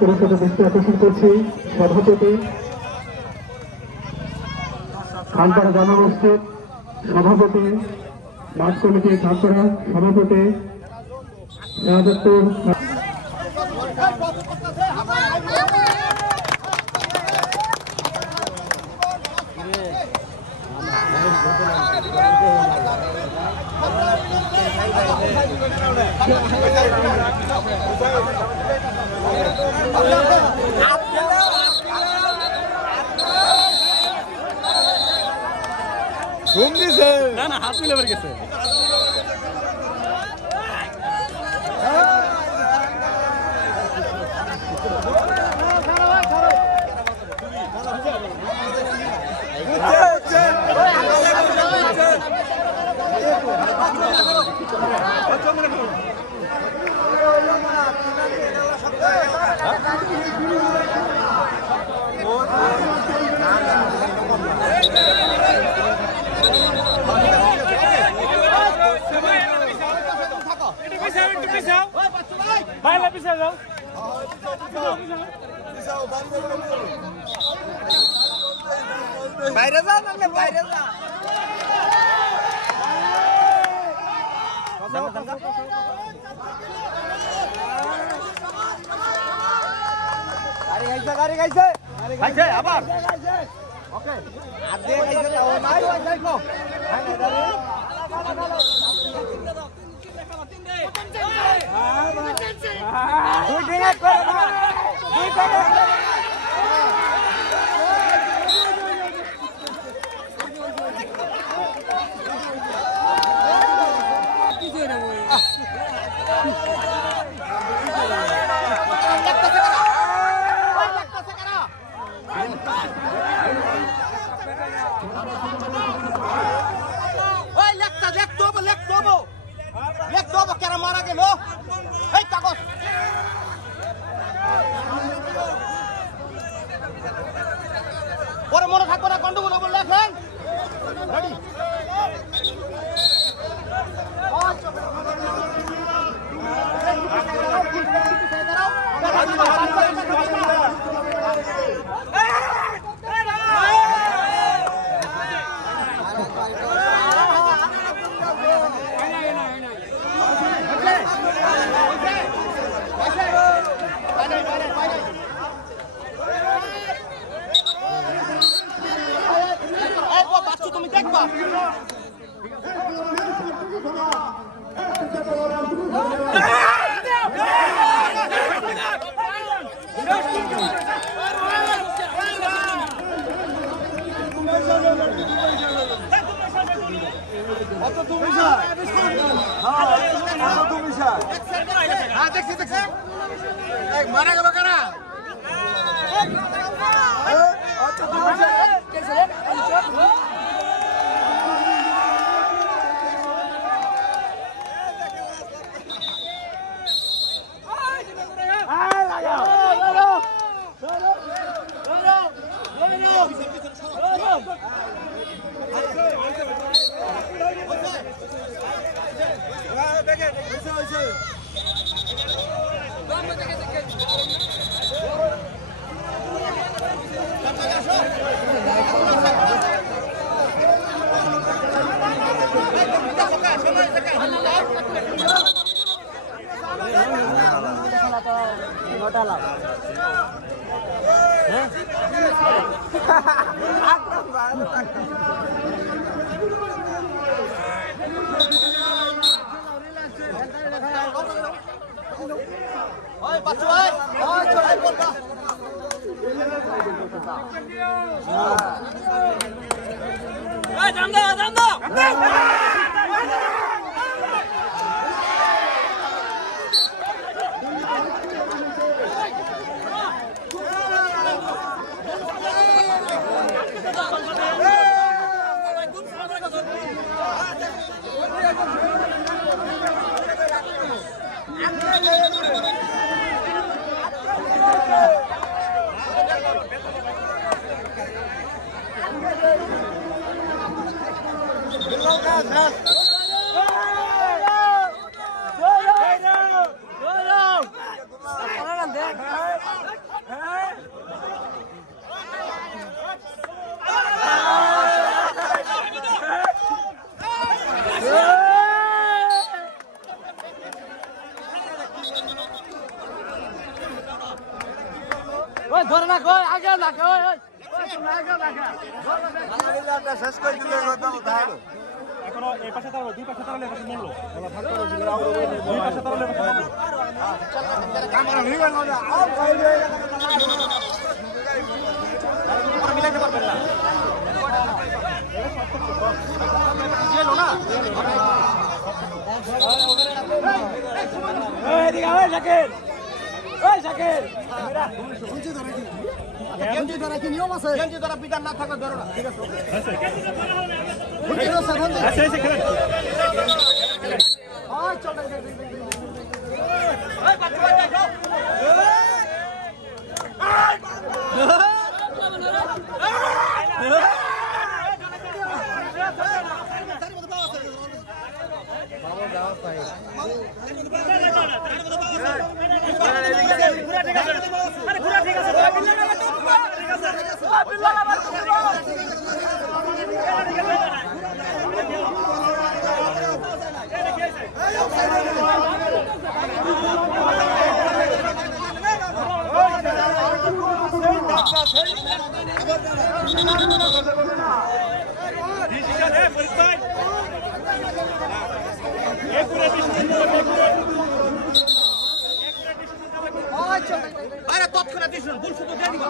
পরিষদের দৃষ্টি আকর্ষণ করছি সভাপতি খানপাড়া জামা মসজিদ সভাপতি মাঠ কমিটি খানপাড়া সভাপতি শাহাদাতপুর না না হাত মিলে গেছে বাইরে যাও না বাইরে যাও গাড়ি গাইছে গাইছে আবার ওকে আর দিয়ে গাইছে তাও নাই দেখো দুই দিন করে দুই করে মারা গেল এই কাগজ পরে মনে থাকবো না গন্ডগোল বললে লেখেন রেডি তুমি দেখবা মারা গেল কারা Go! ওই ধরে না কই আগে লাগা ওই আগে লাগা খেলাটা শেষ করে দিলে কথা বলো এখনো এই পাশে তার দুই পাশে তার লেখা মূল্য দুই পাশে তার লেখা ক্যামেরা ভিড় গেল না আও বাইরে আর মিলাইতে পারবেন না গেলো না এই দিকে ওই শাকির ওই শাকির গেঞ্জি ধরা কি নিয়ম আছে গেঞ্জি ধরা পিটার না থাকলে ধরো না ঠিক আছে আচ্ছা এসে খেলেন ওই চল এই বাচ্চা দেখো আরে তৎক্ষণাৎ দিস না ভুল শুধু দিয়ে দিবা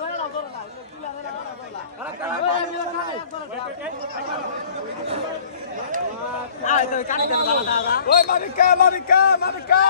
দেরি করবে না ওই মারিকা মারিকা মারিকা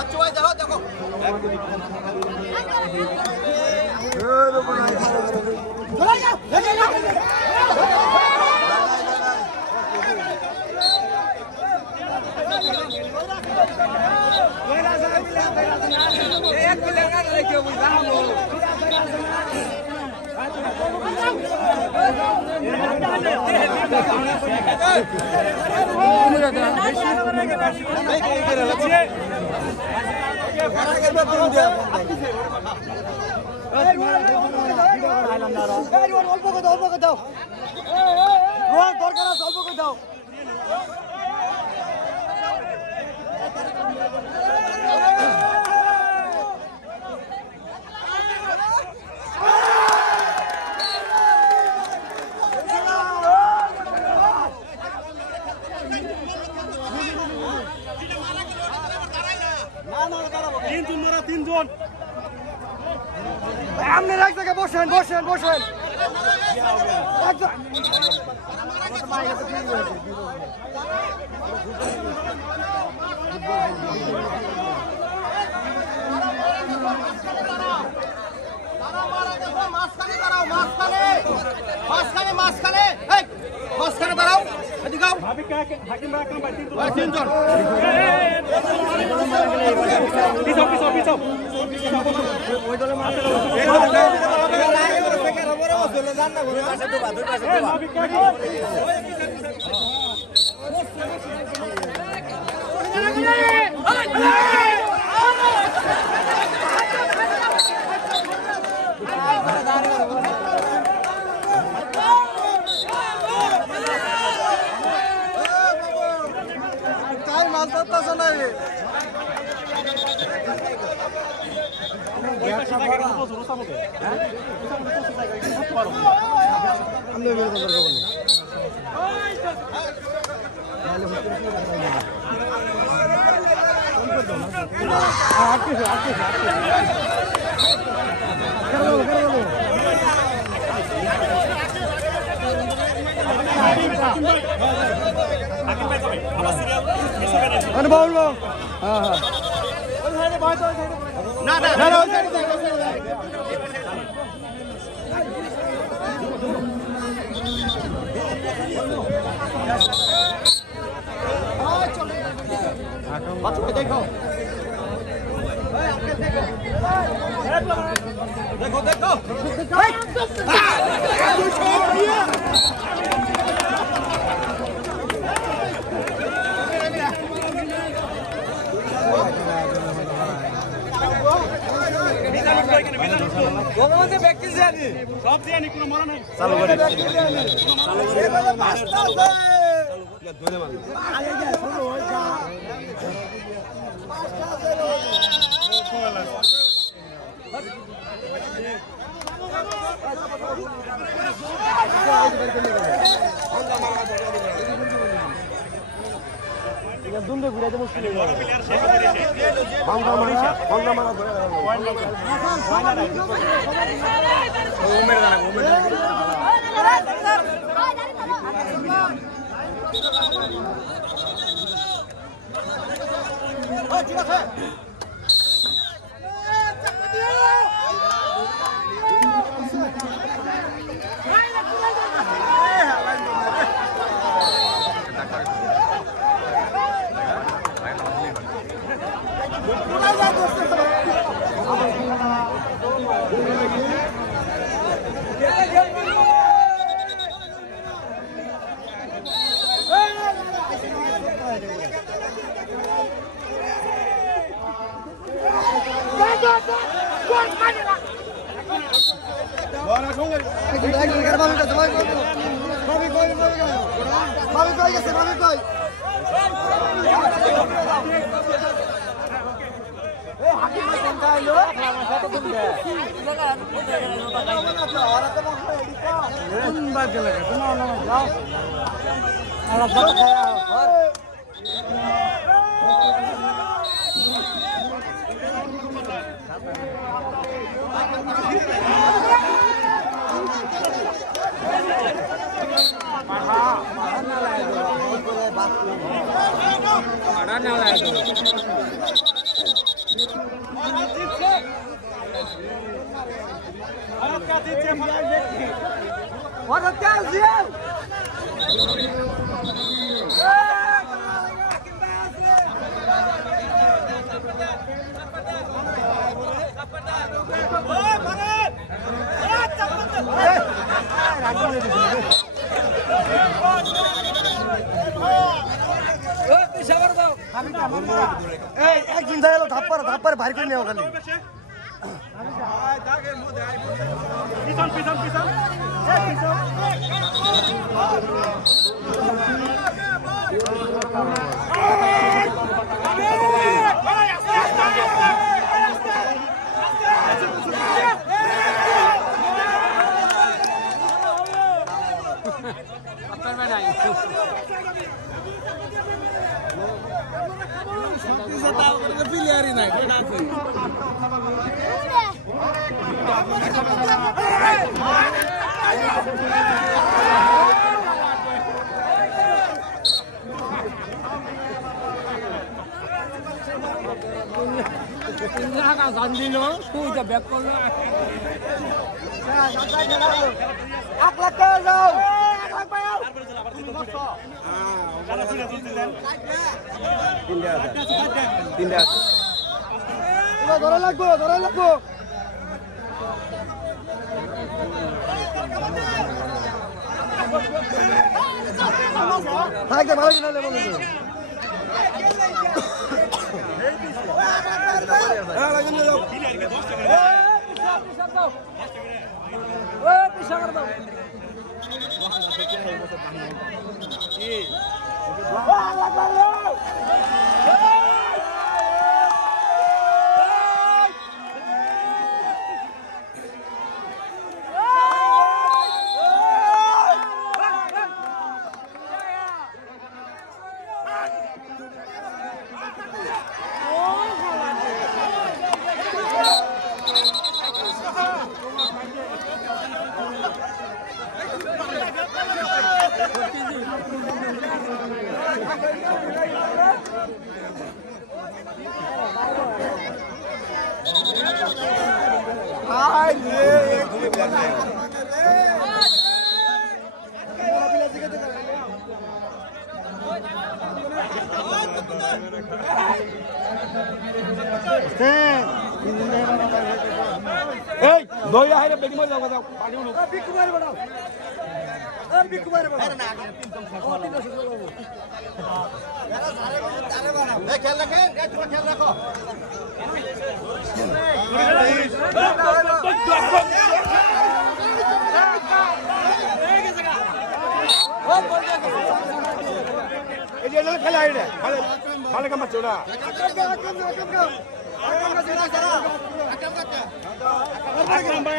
আচ্ছা ভাই দেখো দেখো অল্প করে দাও দরকার আছে অল্প করে দাও তিনজন মারা তিনজন আপনি এক জায়গায় বসেন বসেন বসেন মাঝখানে দাঁড়াও মাঝখানে মাঝখানে দাঁড়াও এদিকে আও হাকিমরা কাম ভাই তিনজন পিছাও পিছাও পিছাও না না দেখো দেখো দেখো সব জানি কোনো মরা নাই চালু করে দুন্দে ঘুরাইতে মুশকিল হয়ে যাবে ভাঙ্গা মারা ধরে ওমের না ওমের ঠিক আছে একদিন যাই ধাপ্পার ভারী করে নেওয়া খালি পিছন পিছন পিছন আপনার ধরে লাগবো থাকতে ভালো কিনা বলো এই দইয়া হাইরে বেগি মরে যাও পানি উঠো বিক্কু মারে বাড়াও বিক্কু মারে বাড়াও না খেয়াল রাখেন একটু খেয়াল রাখো এই যে খেলা আইরে ভালো কাম করছো না আকরাম ভাই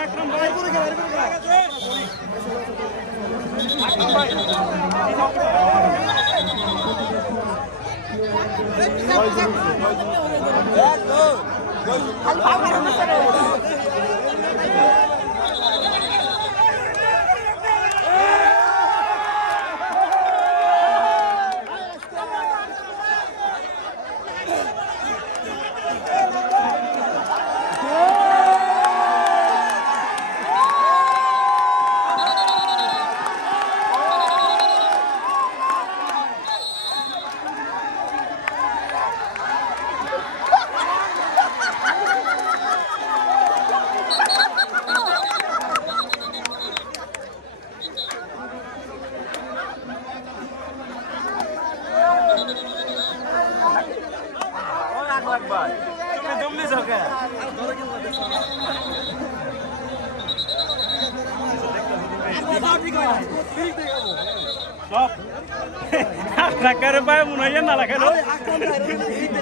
টাকার পায় মনে হয় না লাগালো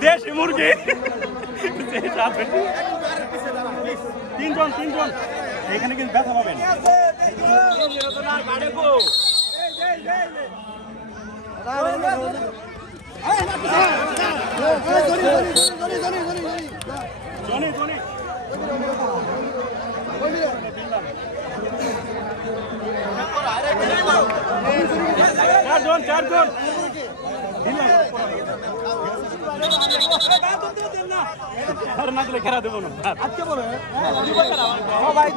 দেশি মুরগি তিনজন এখানে কিন্তু ব্যথা পাবেন চারজন আর না দিলে খেলা দেবো না আজকে বলো ভাই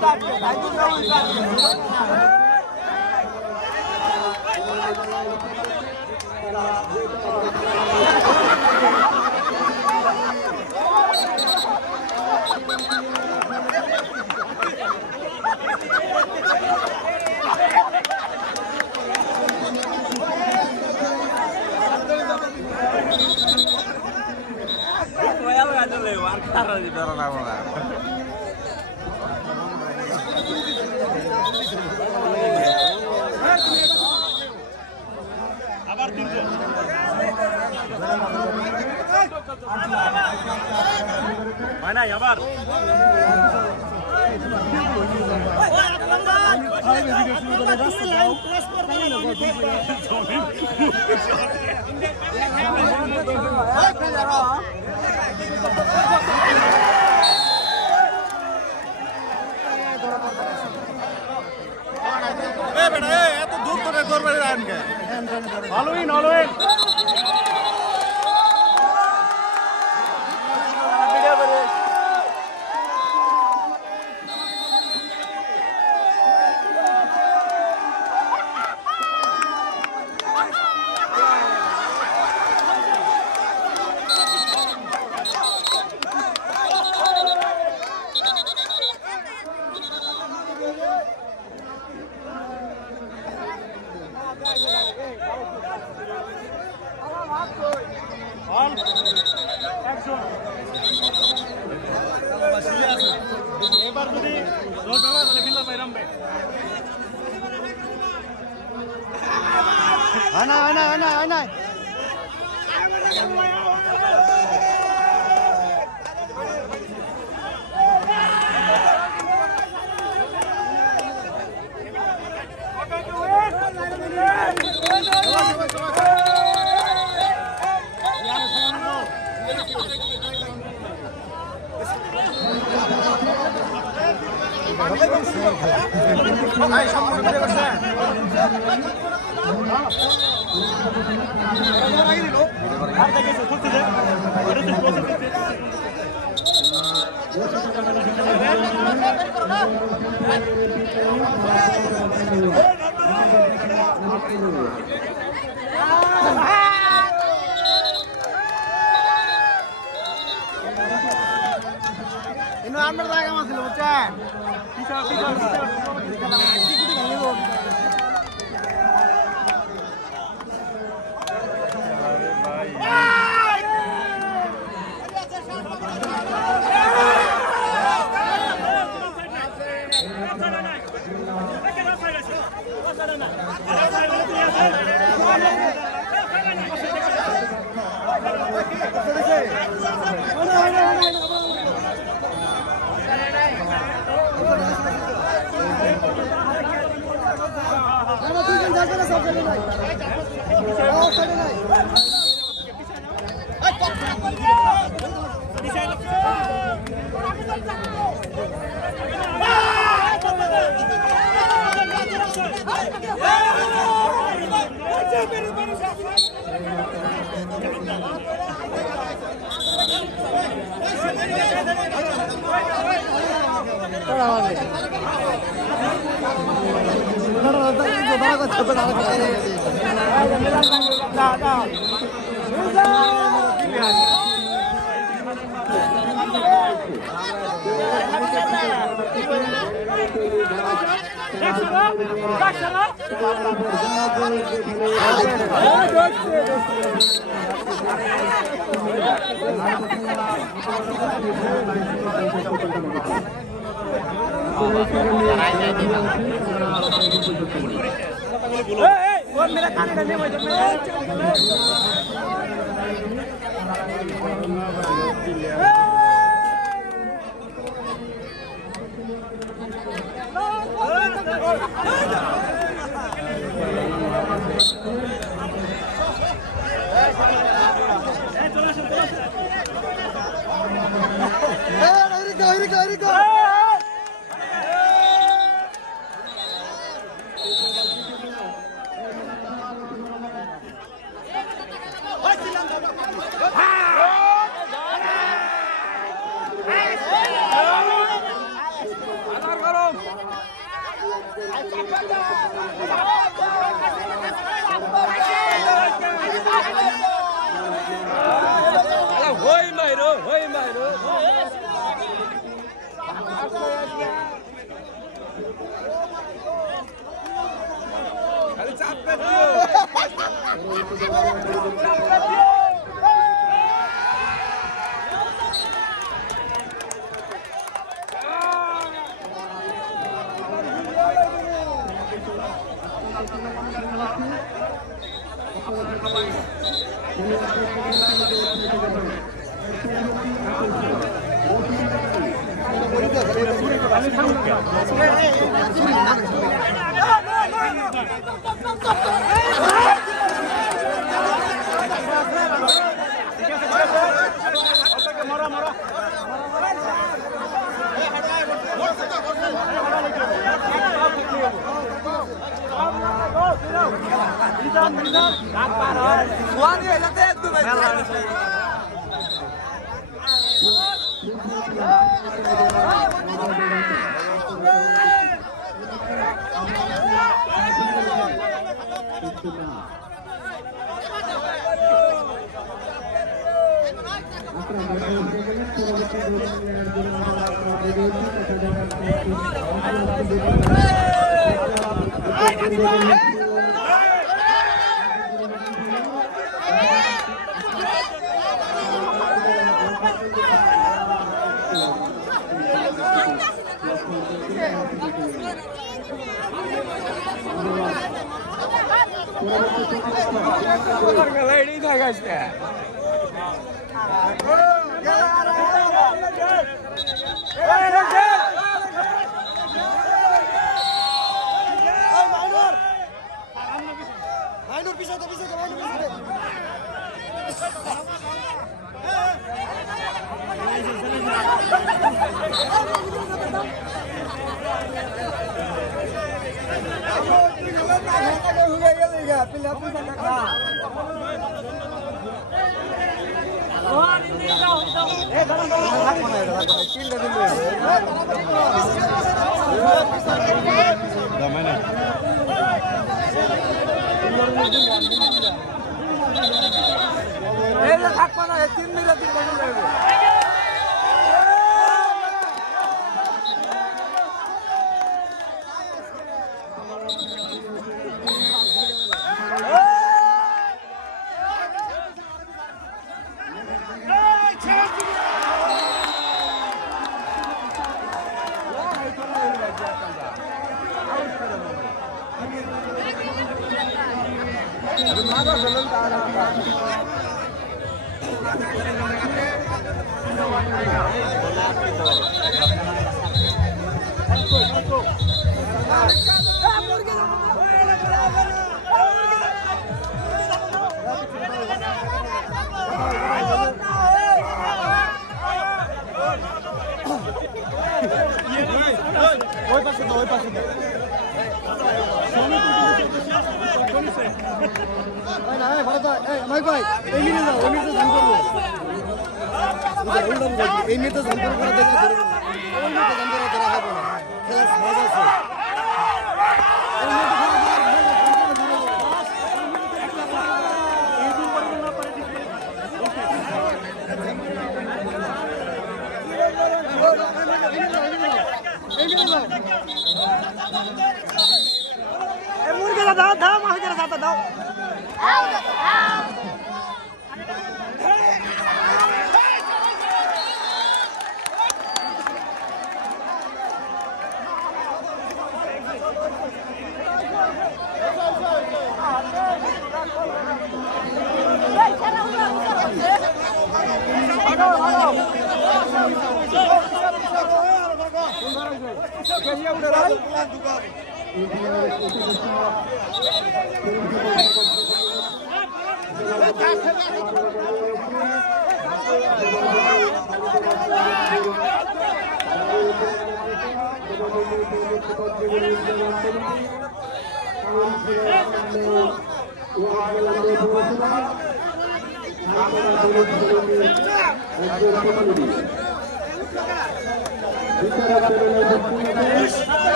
আবার তিনজন হয় নাই আবার বল অ্যাকশন এবার যদি রোড হবে তাহলে কিল্লার ভাই রামবে আনা ইনো আমরা জায়গা মাছিল বুঝছেন मेरा खाने का नहीं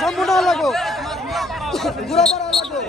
সম্পূর্ণ লাগো ঘুরা পারা লাগো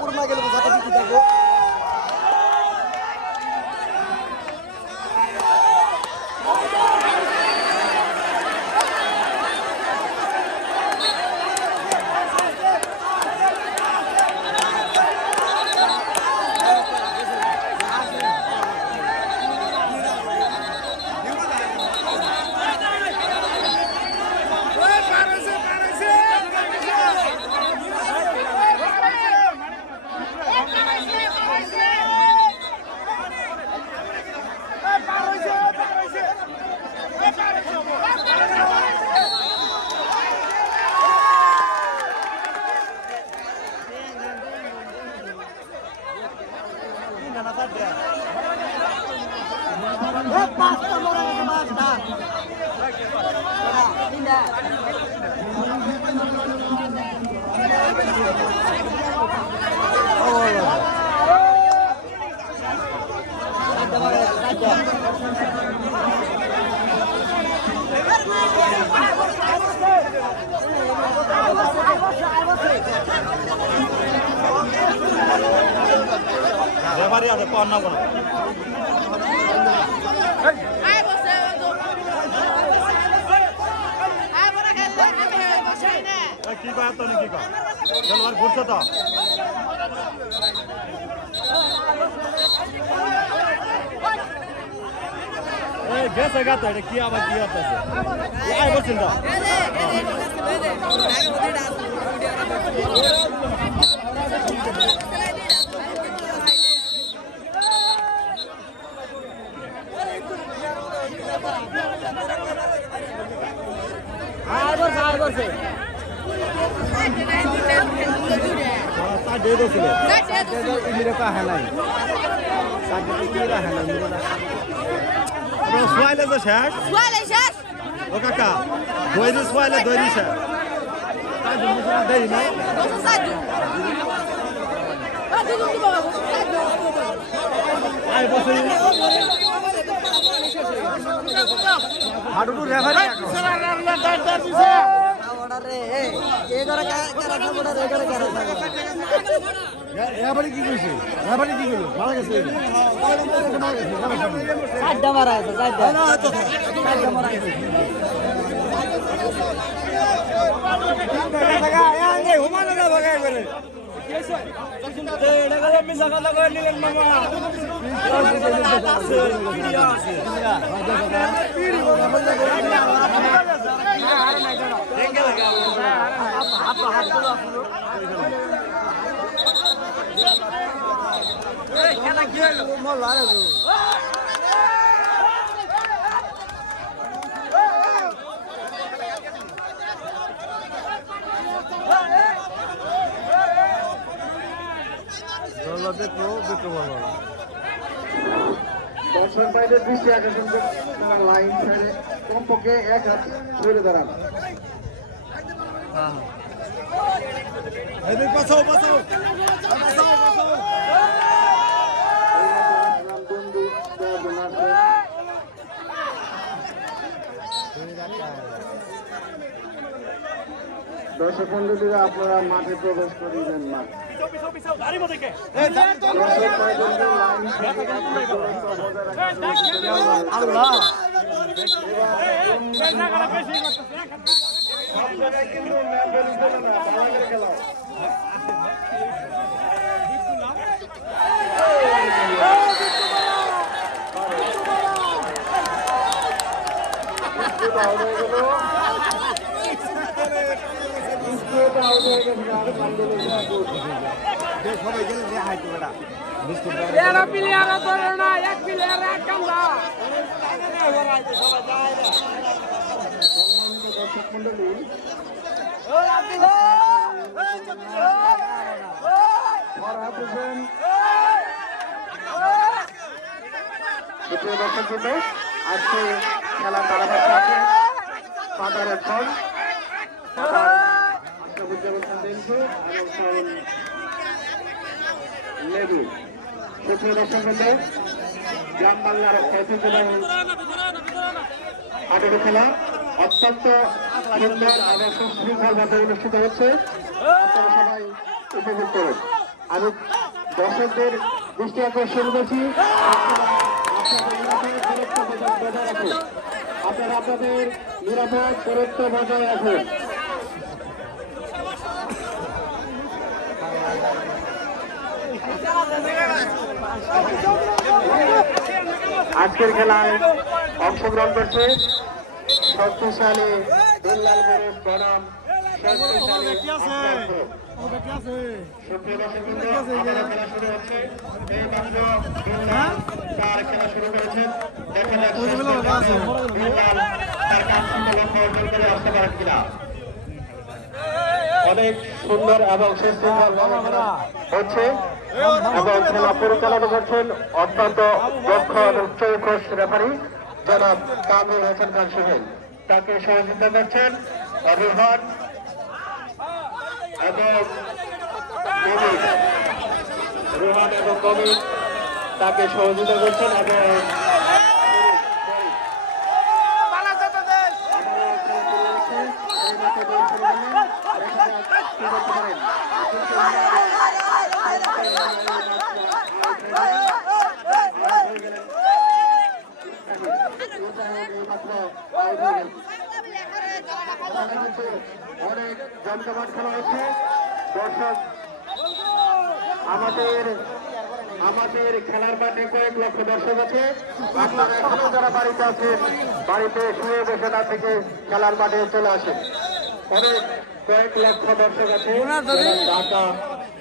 পূর্ণ গেলে তো যাতে দিতে থাকবো রেফারি আছে পড় না কোনো কি কয় তো কি কয় খেলোয়াড় ঘুরছে তো এই গেছে গাতো এটা কি আবার কি হচ্ছে আই বলছেন তো ও কাকা দৈরি সোয়াইলে দৈরি শেষ দেরি নাই হাডুডু রেফারি রেফারি কি কইছে রেফারি কি কইলো মারা গেছে চারটা মারা আছে চারটা মারা আছে খেলা কি হলো দর্শক বাইরের দৃষ্টি আকর্ষণ করে লাইন ছেড়ে কমপক্ষে এক হাত সরে দাঁড়ান দর্শক মন্ডলীরা আপনারা মাঠে প্রবেশ করিবেন না সবাই গেলে হাইতে বেটা এরা প্লেয়ার ধরে না এক প্লেয়ার এক কামড়া দর্শক মন্ডলী আজকে খেলা তারা ফাদারের ফল লেবু সুপ্রিয় দর্শক গ্রাম বাংলার ঐতিহ্যবাহী হাডুডু খেলা অত্যন্ত সুন্দর এবং সুশৃঙ্খলভাবে অনুষ্ঠিত হচ্ছে। আপনারা সবাই উপভোগ করুন। আমি দর্শকদের দৃষ্টি আকর্ষণ করছি, আপনারা আপনাদের নিরাপদ দূরত্ব বজায় রাখুন। আজকের খেলায় অংশগ্রহণ করছে শক্তিশালী দুল্লাল গ্রুপ বনাম শক্তিশালী খেলা শুরু হচ্ছে। এইমাত্র তার খেলা শুরু করেছেন। দেখা যাক তার কাঙ্ক্ষিত লক্ষ্য অর্জন করে আসতে পারেন কিনা। অনেক সুন্দর এবং সুশৃঙ্খল হচ্ছে এবং খেলা পরিচালনা করছেন অত্যন্ত দক্ষ এবং চৌকস রেফারি জনাব কামরুল হোসেন খান সুহেল। তাকে সহযোগিতা করছেন অভিমান এবং রোহান এবং কবির তাকে সহযোগিতা করছেন এবং অনেক জমজমাট খেলা হচ্ছে। দর্শক আমাদের খেলার মাঠে কয়েক লক্ষ দর্শক আছে। আপনারা এখনো যারা বাড়িতে আছেন, বাড়িতে শুয়ে বসে না থেকে খেলার মাঠে চলে আসেন। অনেক কয়েক লক্ষ দর্শক আছে ঢাকা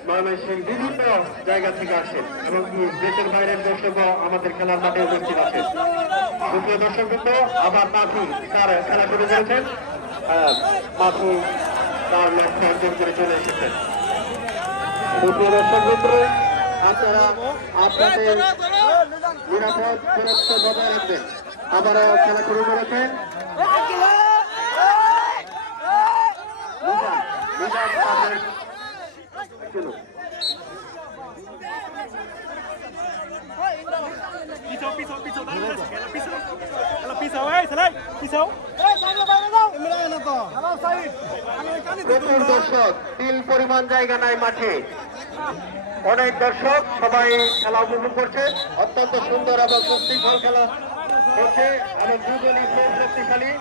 ময়মনসিংহ বিভিন্ন জায়গা থেকে আসেন এবং দেশের বাইরের দর্শকও আমাদের খেলার মাঠে উপস্থিত আছেন। দ্বিতীয় দর্শক কিন্তু আবার মাথু তার খেলা শুরু করেছেন। মাথু তার লক্ষ্য অর্জন করে চলে এসেছেন। দ্বিতীয় দর্শক কিন্তু আপনারা আপনাদের নিরাপদ দূরত্ব বজায় রাখবেন। আবারও খেলা শুরু করেছেন। প্রচুর দর্শক, তিল পরিমাণ জায়গা নাই মাঠে। অনেক দর্শক সবাই খেলা উপভোগ করছে। অত্যন্ত সুন্দর এবং সুশৃঙ্খল খেলা হচ্ছে এবং দুজনই খুব শক্তিশালী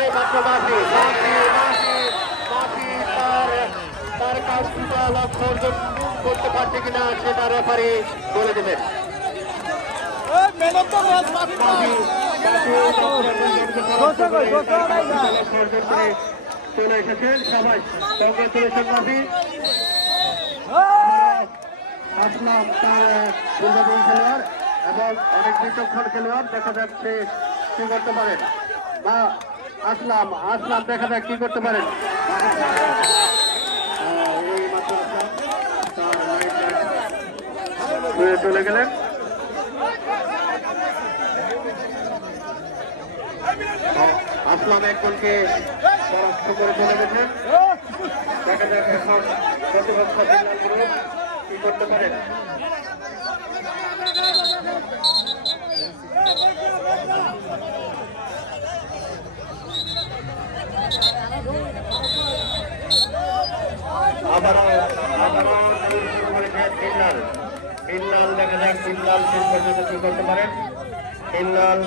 এই মাত্র মাফি তার কাঙ্ক্ষিত লক্ষ্য অর্জন করতে পারছে কিনা সেটা রেফারি বলে দেবেন। চলে এসেছেন সবাই, কংগ্রেচুলেশন মাফি। আসলাম তার পূর্বতন খেলোয়াড় এবং অনেক বিচক্ষণ খেলোয়াড়। দেখা যাচ্ছে কি করতে পারেন বা আসলাম দেখা যাক কি করতে পারেন। এই মাত্র চলে গেলেন। আসলাম একজনকে পরাস্ত করে চলে গেছেন। দেখা যাক এখন প্রতিপক্ষ কি করতে পারেন। আবারও শুরু করেছে তিনলাল। দেখা যাক তিনলাল শেষ পর্যন্ত কি করতে পারেন। তিনলাল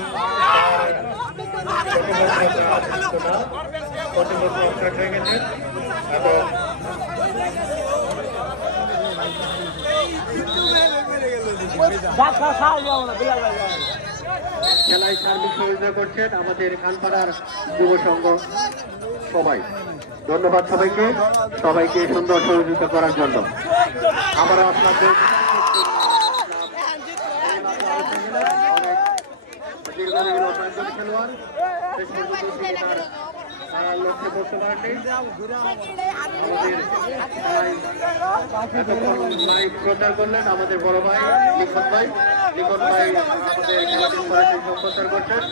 প্রতিপক্ষ অবস্থান হয়ে গেছে এবং খেলায় সার্বিক সহযোগিতা করছেন আমাদের খানপাড়ার যুব সংঘ সবাই। ধন্যবাদ সবাইকে সুন্দর সহযোগিতা করার জন্য। আমরা আপনাদের খেলোয়াড় লক্ষ্যে পড়তে পারেননি। লাইভ প্রচার করলেন আমাদের বড় ভাই লিখন ভাই আমাদের খেলাটি প্রচার করছেন।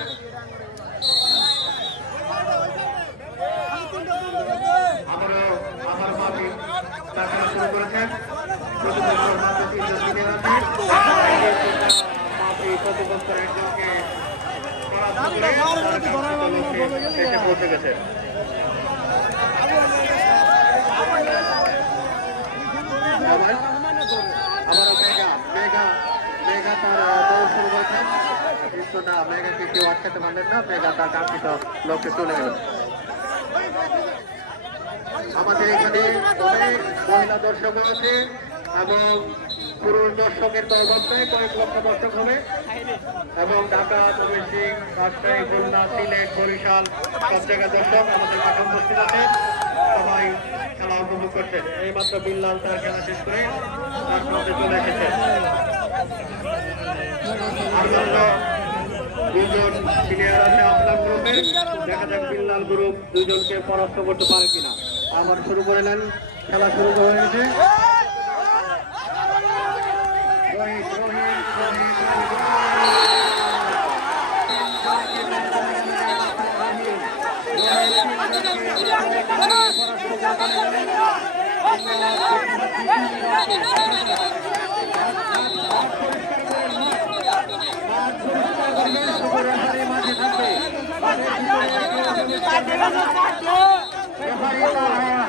আমার মাফি খেলা শুরু করেছেন। এসে পৌঁছে গেছে। আবারও মেঘা তার দৌড় শুরু করেছেন, কিন্তু না, মেঘাকে কেউ আটকাতে পারলেন না। মেঘা তার কাঙ্ক্ষিত লক্ষ্যে চলে গেলেন। আমাদের এখানে অনেক মহিলা দর্শক আছে এবং পুরুষ দর্শকের দলবদ্ধে কয়েক লক্ষ দর্শক হবে এবং ঢাকা, ময়মনসিংহ, রাজশাহী, খুলনা, সিলেট, বরিশাল সব জায়গায় দর্শক আমাদের মাঠে উপস্থিত আছেন। সবাই খেলা উপভোগ করছেন। এইমাত্র বিল্লাল তার খেলা শেষ করে তার মধ্যে চলে এসেছেন। দুজন সিনিয়র আছে আপনার গ্রুপে, দেখা যাক বিল্লাল গ্রুপ দুজনকে পরাস্ত করতে পারে কিনা। আবার শুরু করে নেন, খেলা শুরু হয়ে গেছে।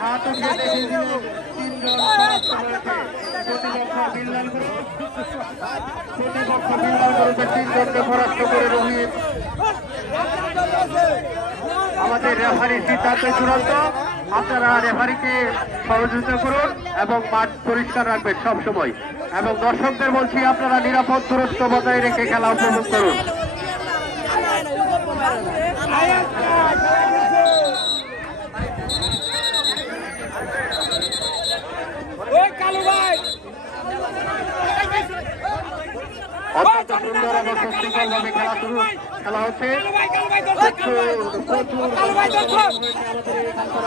হাত উঠে দেখেছিল তিনজন প্রতিপক্ষ বিল্লাল গ্রুপের তিনজনকে পরাস্ত করে রোহিত। আমাদের রেফারির সিদ্ধান্ত চূড়ান্ত। আপনারা রেফারিকে সহযোগিতা করুন এবং মাঠ পরিষ্কার রাখবেন সব সময়, এবং দর্শকদের বলছি আপনারা নিরাপদ দূরত্ব বজায় রেখে খেলা উপভোগ করুন। অত্যন্ত সুন্দর এবং শক্তিশালী ভাবে খেলা হচ্ছে।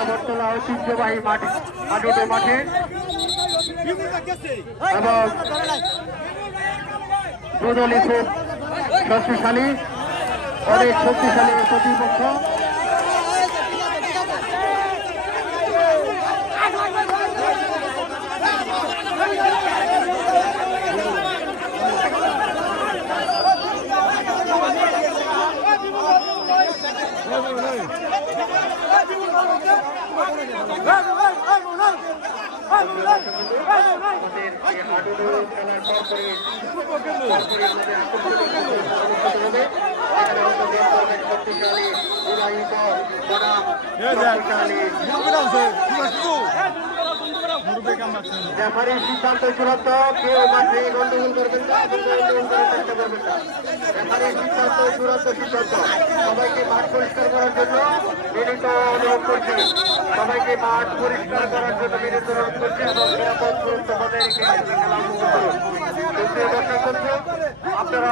বর্তলা ঐতিহ্যবাহী হাডুডো মাঠে এবং দুদলই খুব শক্তিশালী, অনেক শক্তিশালী প্রতিপক্ষ। রেফারির সিদ্ধান্ত চূড়ান্ত, কেউ মাঠে গন্ডগোল করবেন না, গন্ডগোল করার চেষ্টা করবেন না। রেফারির সিদ্ধান্ত চূড়ান্ত সিদ্ধান্ত। সবাইকে মাঠ পরিষ্কার করার জন্য বিনীত অনুরোধ করছে, সবাইকে মাঠ পরিষ্কার করার জন্য বিনীত অনুরোধ করছে এবং নিরাপদ দূরত্ব বজায় রেখে খেলা উপভোগ করুন। দর্শক বন্ধু, আপনারা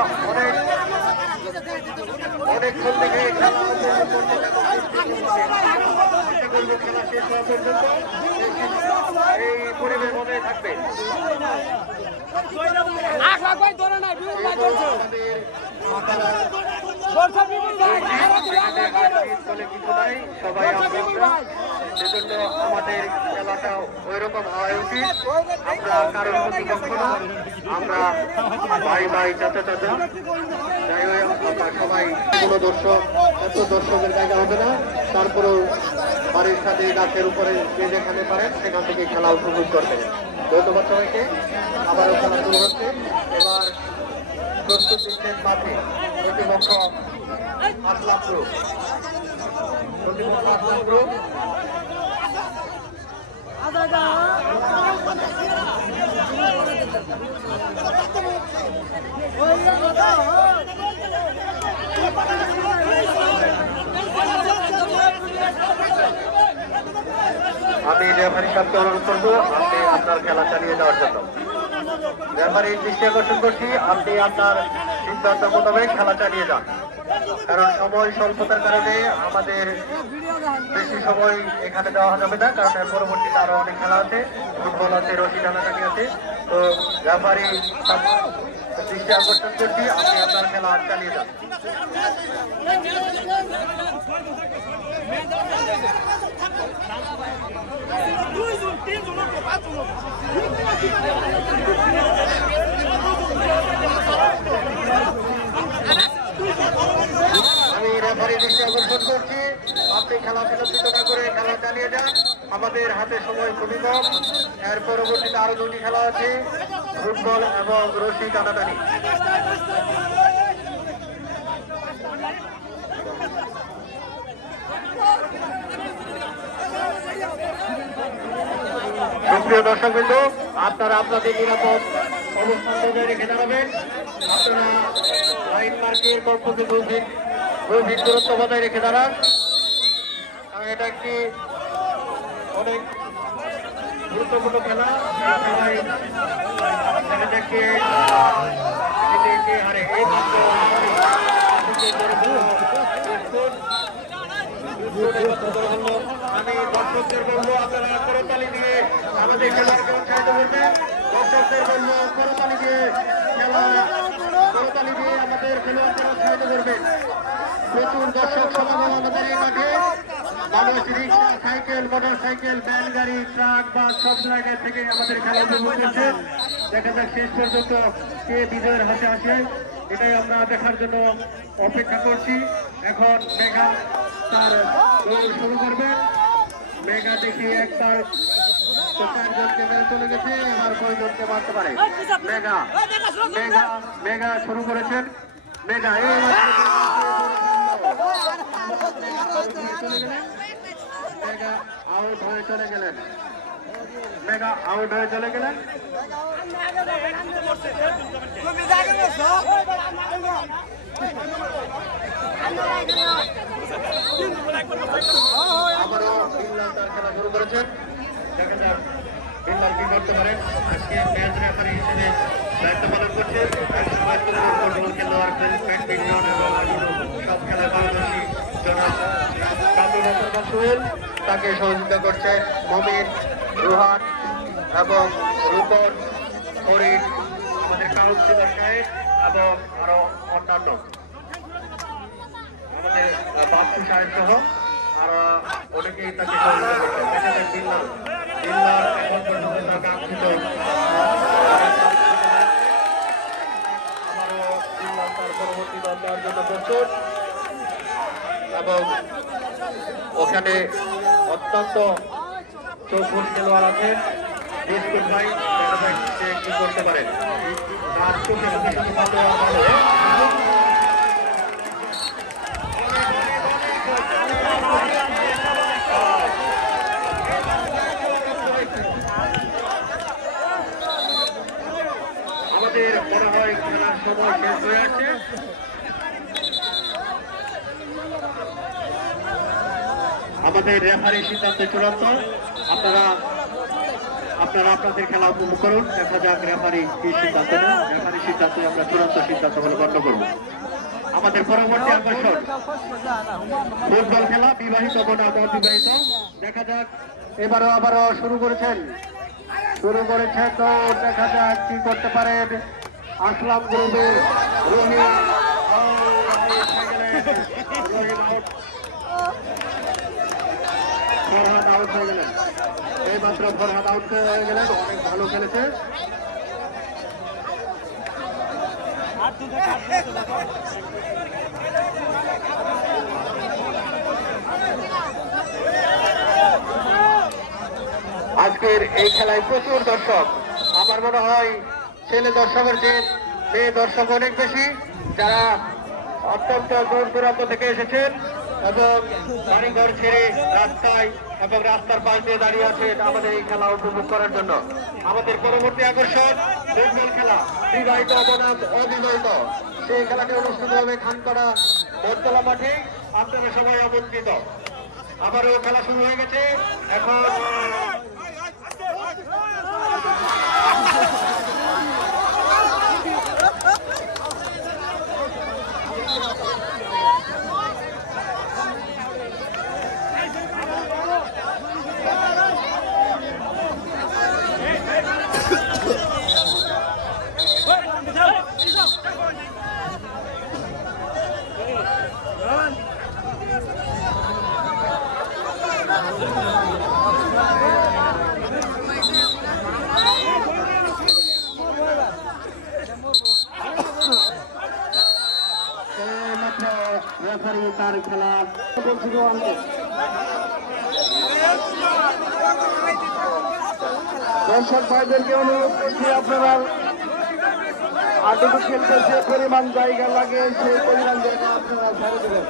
অনেকক্ষণ থেকে খেলা উপভোগ করতে খেলা শেষ হওয়া পর্যন্ত এই পরিবেশ বজায় থাকবে। সবাই সেজন্য আমাদের খেলাটা ওই রকম হওয়া উচিত। আমরা কারোর প্রতিপক্ষ না, আমরা ভাই ভাই চাচা চাচা। যাই হোক, আমরা সবাই কোনো দর্শক, এত দর্শকের জায়গা হবে না, তারপরেও বাড়ির সাথে গাছের উপরে যে যেখানে পারেন সেখান থেকে খেলা উপভোগ করবেন। ধন্যবাদ সবাইকে। আবারও খেলা শুরু হচ্ছে। এবার প্রস্তুত দিচ্ছেন মাঠে প্রতিপক্ষ আসলাম গ্রুপ। প্রতিপক্ষ আসলাম গ্রুপ আমি রেফারির সাথে অনুরোধ করবো আপনি আপনার খেলা চালিয়ে যাওয়ার জন্য। রেফারির দৃষ্টি আকর্ষণ করছি, আপনি আপনার সিদ্ধান্ত মোতাবেক খেলা চালিয়ে যান, কারণ সময় স্বল্পতার কারণে আমাদের বেশি সময় এখানে দেওয়া যাবে না, কারণ পরবর্তীতে আরো অনেক খেলা আছে, ফুটবল আছে, রশি টানাটানি আছে। তো রেফারি দৃষ্টি আকর্ষণ করছি, আপনি আপনার খেলা চালিয়ে যান। আমি রেফারি দৃষ্টি আকর্ষণ করছি, হাতে সময় খুবই কম। এর পরবর্তীতে আরো দুটি খেলা আছে, ফুটবল এবং রশি টানাটানি। সুপ্রিয় দর্শকবৃন্দ, আপনারা আপনাদের নিরাপদ অবস্থান বজায় রেখে দাঁড়াবেন। আপনারা লাইন মার্কের কমপক্ষে 2 ফিট দূরত্ব বজায় রেখে দাঁড়ান। এটা একটি অনেক গুরুত্বপূর্ণ খেলা। দেখা যাক কে জিতে কে হারে। এই মাত্র আমি দর্শকদের বলবো আপনারা করতালি দিয়ে আমাদের খেলাকে উৎসাহিত করবেন। দর্শকদের বলবো করতালি দিয়ে আমাদের খেলোয়াড়কে উৎসাহিত করবেন। প্রচুর দর্শক সমাগম আমাদের এই মাঠে। মানুষ রিক্সা, সাইকেল, মোটর সাইকেল, ব্যান গাড়ি, ট্রাক, বাস সব জায়গা থেকে আমাদের খেলা উপভোগ করছে। দেখা যাক শেষ পর্যন্ত কে বিজয়ের হাতে আসে, এটাই আমরা দেখার জন্য অপেক্ষা করছি। এখন মেঘা তার দৌড় শুরু করবেন। মেঘা দেখি একবার 4জনকে মেরে চলে গেছে, এবার কয়জনকে মারতে পারে। মেঘা শুরু করেছেন। মেঘা মেঘা আউট হয়ে চলে গেলেন। আবারও বিল্লাল তার খেলা শুরু করেছেন। দেখা যাক বিল্লাল কি করতে পারেন। আজকে ম্যাচ রেফারি হিসেবে দায়িত্ব পালন করছে ফুটবল খেলোয়াড়, ব্যাডমিন্টন এবং সব খেলায় পারদর্শী জনাব কামরুল হাসান সোহেল। তাকে সহযোগিতা করছেন মমিন, রুহান এবং রূপন, ফরিদ, আমাদের কাউন্সিলর সাহেব এবং আরো অন্যান্য আমাদের বাচ্চু সাহেব সহ আরো অনেকেই তাকে সহযোগিতা করছেন। দেখা যায় বিল্লাল এখন পর্যন্ত তার কাঙ্ক্ষিত আবারও বিল্লাল তার পরবর্তী দল দেওয়ার জন্য প্রস্তুত। এবং ওখানে অত্যন্ত চৌকুশ খেলোয়াড় আছেন বিস্কুট ভাই। দেখা যায় সে কি করতে পারেন। তার চোখে মুখে শুধু ভালো আমাদের মনে হয় খেলার সময় শেষ হয়ে আছে। আমাদের রেফারি সিদ্ধান্ত চূড়ান্ত। আপনারা আপনাদের খেলা উপভোগ করুন। দেখা যাক রেফারি কি সিদ্ধান্ত নেন। রেফারি সিদ্ধান্ত আমরা চূড়ান্ত সিদ্ধান্ত বলে গণ্য করব। আমাদের পরবর্তী আকর্ষণ ফুটবল খেলা, বিবাহিত বনাম অবিবাহিত। দেখা যাক আবারও শুরু করেছেন। তো দেখা যাক কি করতে পারেন আসলাম গ্রুপের রহিম। ফরহাদ আউট হয়ে গেলেন। এইমাত্র ফরহাদ আউট হয়ে গেলেন। অনেক ভালো খেলেছে। আজকের এই খেলায় প্রচুর দর্শক। আমার মনে হয় ছেলে দর্শকের চেয়ে মেয়ে দর্শক অনেক বেশি, যারা অত্যন্ত দূর দূরান্ত থেকে এসেছেন এবং বাড়িঘর ছেড়ে রাস্তায় এবং রাস্তার পাশ দিয়ে দাঁড়িয়ে আছেন আমাদের এই খেলা উপভোগ করার জন্য। আমাদের পরবর্তী আকর্ষণ ফুটবল খেলা, বিবাহিত বনাম অবিবাহিত। সেই খেলাটি অনুষ্ঠিত হবে খানপাড়া বটতলা মাঠে। আপনারা সবাই আমন্ত্রিত। আবারও খেলা শুরু হয়ে গেছে। এখন রেফারি তার খেলা দর্শক ভাইদেরকে অনুরোধ করছি আপনারা আটুকু খেলতে যে পরিমাণ জায়গা লাগে সেই পরিমাণ জায়গা আপনারা ছেড়ে দেবেন।